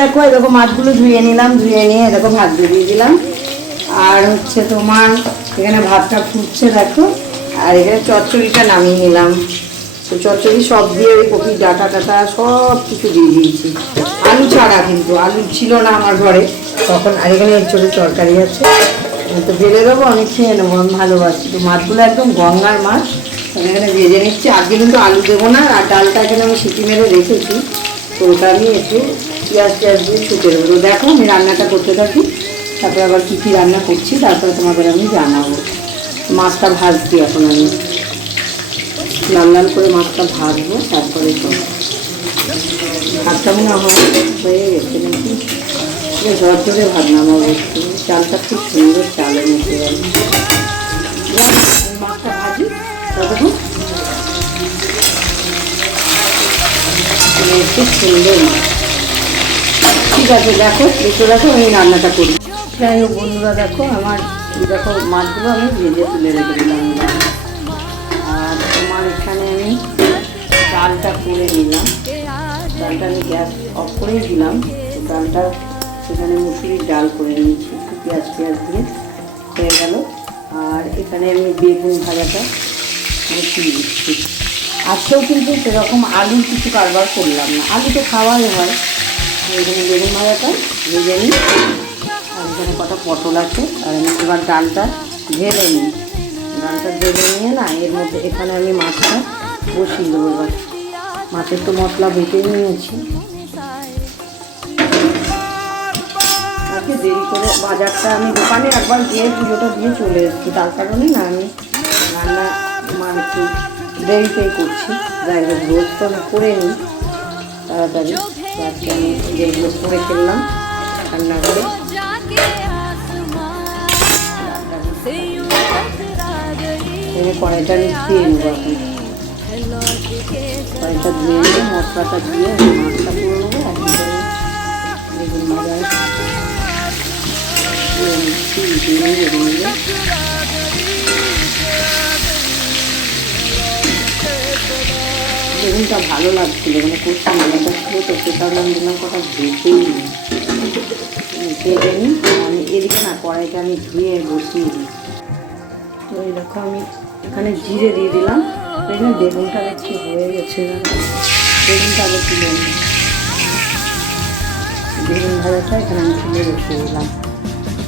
দেখো এরকম মাছগুলো ধুয়ে নিলাম, ধুয়ে নিয়ে এরকম ভাত দিয়ে দিলাম। আর হচ্ছে তোমার এখানে ভাতটা ফুটছে দেখো, আর এখানে চচ্চড়িটা নামিয়ে নিলাম। তো চচ্চড়ি সব দিয়ে ওই কপির ডাটা টাটা সব কিছু দিয়ে দিয়েছি, আলু ছাড়া, কিন্তু আলু ছিল না আমার ঘরে তখন। আর এখানে এই ছোটো তরকারি আছে, তো বেড়ে দেবো, আমি খেয়ে নেবো, আমি ভালোবাসি। তো মাছগুলো একদম গঙ্গার মাছ, আমি এখানে ভেজে নিচ্ছি। আজকে কিন্তু আলু দেবো না, আর ডালটা এখানে আমি সিটি মেরে রেখেছি, তো ওটা আমি একটু পেঁয়াজ টিয়াজ দিয়ে ছুটে দেবো। তো দেখো আমি রান্নাটা করতে থাকি, তারপরে আবার কী কী রান্না করছি তারপরে তোমাদের আমি জানাবো। মাছটা ভাজছি এখন, আমি লাল লাল করে মাছটা ভাজবো, তারপরে তো ভাতটা মনে হয়ে গেছে নাকি, ঝড় ঝরে ভাত নামাবো। চালটা খুব সুন্দর চালের মধ্যে গেল। মাছটা ভাজি ততক্ষণ, খুব সুন্দর মাছ। ঠিক আছে, দেখো দেখো দেখো আমি রান্নাটা করি। যাই হোক বন্ধুরা, দেখো আমার দেখো মাছগুলো আমি ভেজে তুলে রেখে দিলাম। আর তোমার এখানে আমি ডালটা করে নিলাম, ডালটা আমি গ্যাস অফ করেই দিলাম। ডালটা সেখানে মুসুরির ডাল করে নিয়েছি, একটু পেঁয়াজ পেঁয়াজ দিয়ে হয়ে গেল। আর এখানে আমি বেগুন ভাজাটা বসিয়ে দিচ্ছি। আজকেও কিন্তু সেরকম আলুর কিছু কারবার করলাম না, আলু তো খাওয়াই হয়। এখানে বেগুন ভাজাটা ভেজে নিই, আর এখানে কটা পটল আছে। আর আমি এবার ডালটা ঢেলে নিই, ডালটা ঢেলে নিয়ে না এর মধ্যে এখানে আমি মাছটা বসিয়ে দেবো। এবার মাছের তো মশলা বেটেই নিয়েছি, আজকে দেরি করে বাজারটা আমি দোকানে একবার গিয়ে পুজোটা দিয়ে চলে এসেছি, তার কারণে না আমি রান্না তোমার একটু দেরিতেই করছি। যাই হোক রোজ তো আমি করে নিই তাড়াতাড়ি, আজকে আমি যেগুলো করে ফেললাম রান্না করে। কড়াইটা আমি ধুয়ে নেবো, এখন কড়াইটা ধুয়ে নিয়ে মশলাটা দিয়ে মাছটা করে নেবো। এখন বেগুন ভাজা বেগুনটা ভালো লাগছিল, মানে কষা মালাটা ছিল তো সে কারণে আমি দিলাম কথা ভেজেই নিই, ভেজে নিই। আমি এদিকে না কড়াইটা আমি ধুয়ে বসিয়ে দিই। তো এই দেখো আমি এখানে জিরে দিয়ে দিলাম, এখানে বেগুনটা দেখছি হয়ে গেছে, বেগুনটা আগে তুলে নিই। বেগুন ভাজাটা এখানে আমি তুলে বসিয়ে দিলাম।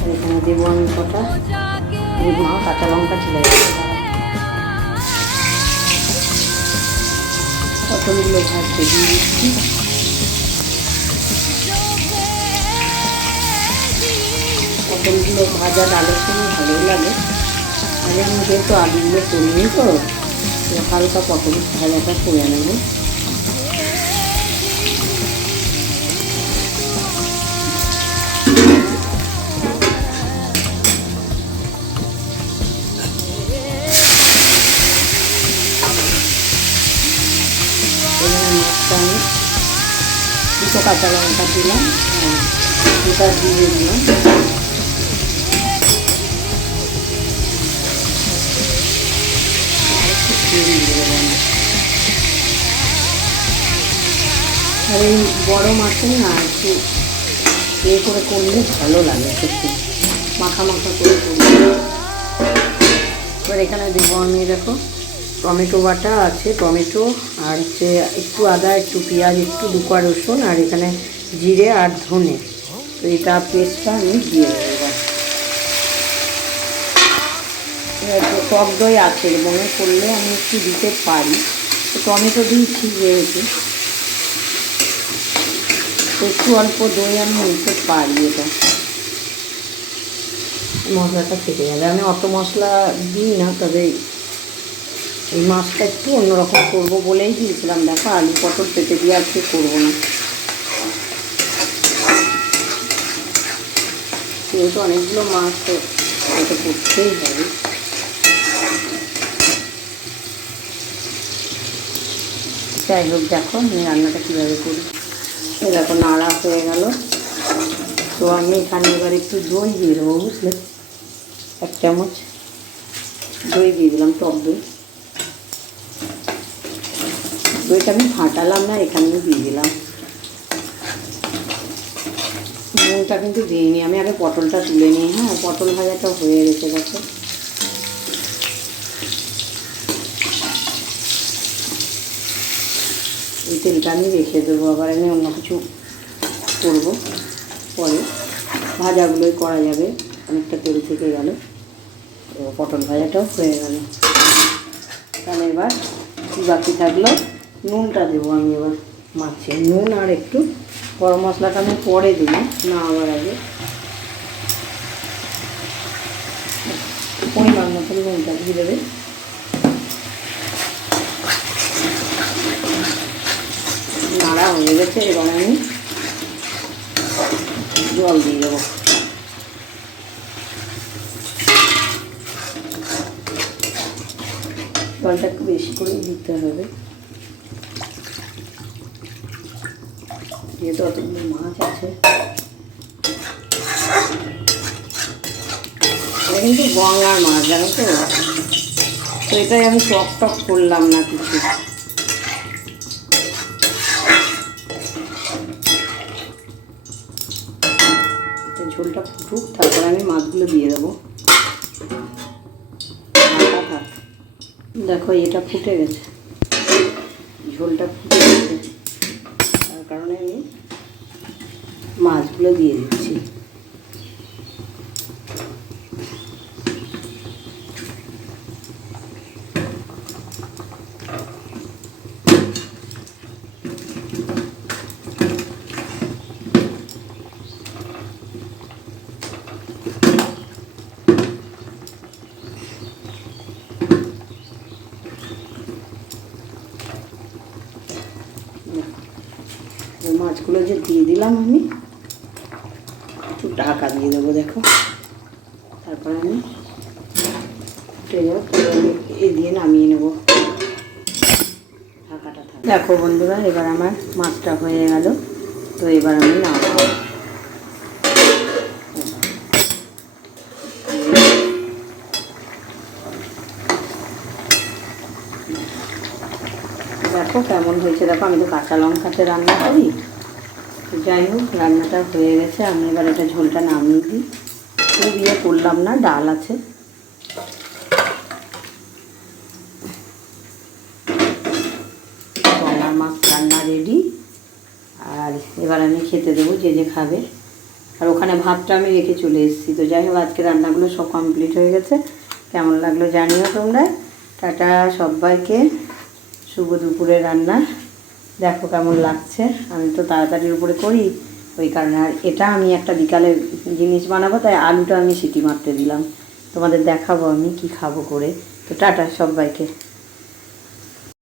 আর এখানে দেবো আমি কটা কাঁচা লঙ্কা ছিল, পটলগুলো ভাজতে দিয়ে দিচ্ছি। পটলগুলো ভাজা ডালের সঙ্গে ভালোই লাগে। আগে আমি যেহেতু আলুগুলো করিনি তো হালকা পটল ভাজাটা করে নেব। মাছটা আমি দুটো কাঁচা লঙ্কা দিলাম, দুটা দিয়ে দিলাম। আর এই বড়ো মাছের না একটু ইয়ে করে করলে ভালো লাগে, সত্যি মাখা মাখা করে করলে। এবার এখানে দেবো আমি দেখো টমেটো বাটা আছে, টমেটো আর হচ্ছে একটু আদা, একটু পেঁয়াজ, একটু দুকা রসুন, আর এখানে জিরে আর ধনে। তো এটা পেস্টটা আমি দিয়ে দেবো। এবার টক দই আছে, মনে করলে আমি একটু দিতে পারি, তো টমেটো দিয়েছি যেহেতু, একটু অল্প দই আমি নিতে পারি। এটা মশলাটা খেতে যাবে, আমি অত মশলা দিই না, তবে এই মাছটা একটু অন্যরকম করবো বলেই দিয়েছিলাম। দেখো আলু পটল পেটে দিয়ে আজকে করবো না, যেহেতু অনেকগুলো মাছ তো এটা করতেই হবে। যাই হোক দেখো আমি রান্নাটা কীভাবে করি। এই দেখো নাড়া হয়ে গেল, তো আমি এখানে এবার একটু দই দিয়ে দেবো, বুঝলে, 1 চামচ দই দিয়ে দিলাম, টক দই। দইটা আমি ফাটালাম না, এখানে দিয়ে দিলাম। নুনটা কিন্তু দিইনি, আমি আগে পটলটা তুলে নিই। হ্যাঁ, পটল ভাজাটা হয়ে গেছে দেখো। এই তেলটা আমি রেখে দেবো, আবার আমি অন্য কিছু করবো পরে। ভাজাগুলোই করা যাবে, অনেকটা তেল থেকে গেল। তো পটল ভাজাটাও হয়ে গেল। তাহলে এবার কী বাকি থাকলো, নুনটা দেবো আমি এবার মাছে। নুন আর একটু গরম মশলাটা আমি পরে দেবো, না আবার আগে। পরিমাণ মতো নুনটা দিয়ে দেবে। নাড়া হয়ে গেছে, এবার আমি জল দিয়ে দেবো। জলটা একটু বেশি করে দিতে হবে, যেহেতু অতগুলো মাছ আছে। এটা কিন্তু গঙ্গার মাছ, জানো তো। তো এটাই আমি টক টক করলাম না কিছু। ঝোলটা ফুটুক, তারপর আমি মাছগুলো দিয়ে দেবো। দেখো এটা ফুটে গেছে, ঝোলটা ফুটে গেছে, তার কারণে আমি মাছগুলো দিয়ে দিচ্ছি। মাছগুলো যে দিয়ে দিলাম, আমি একটু ঢাকা দিয়ে দেবো দেখো। তারপর আমি এই দিয়ে নামিয়ে নেবো, ঢাকাটা থাকে। দেখো বন্ধুরা, এবার আমার মাছটা হয়ে গেল। তো এবার আমি নামাবো। দেখো কেমন হয়েছে, দেখো আমি তো কাঁচা লঙ্কাতে রান্না করি। তো যাই হোক, রান্নাটা হয়ে গেছে। আমি এবার এটা ঝোলটা নামিয়ে দিই। খুব ইয়ে করলাম না, ডাল আছে। গঙ্গার মাছ রান্না রেডি। আর এবার আমি খেতে দেবো, যে যে খাবে। আর ওখানে ভাতটা আমি রেখে চলে এসেছি। তো যাই হোক, আজকে রান্নাগুলো সব কমপ্লিট হয়ে গেছে। কেমন লাগলো জানিও তোমরা। টাটা সবাইকে। শুভ দুপুরে রান্না দেখো কেমন লাগছে। আমি তো তাড়াতাড়ির উপরে করি, ওই কারণে। আর এটা আমি একটা বিকালে জিনিস বানাবো, তাই আলুটা আমি সিটি মারতে দিলাম। তোমাদের দেখাবো আমি কি খাবো করে। তো টাটা সবাইকে।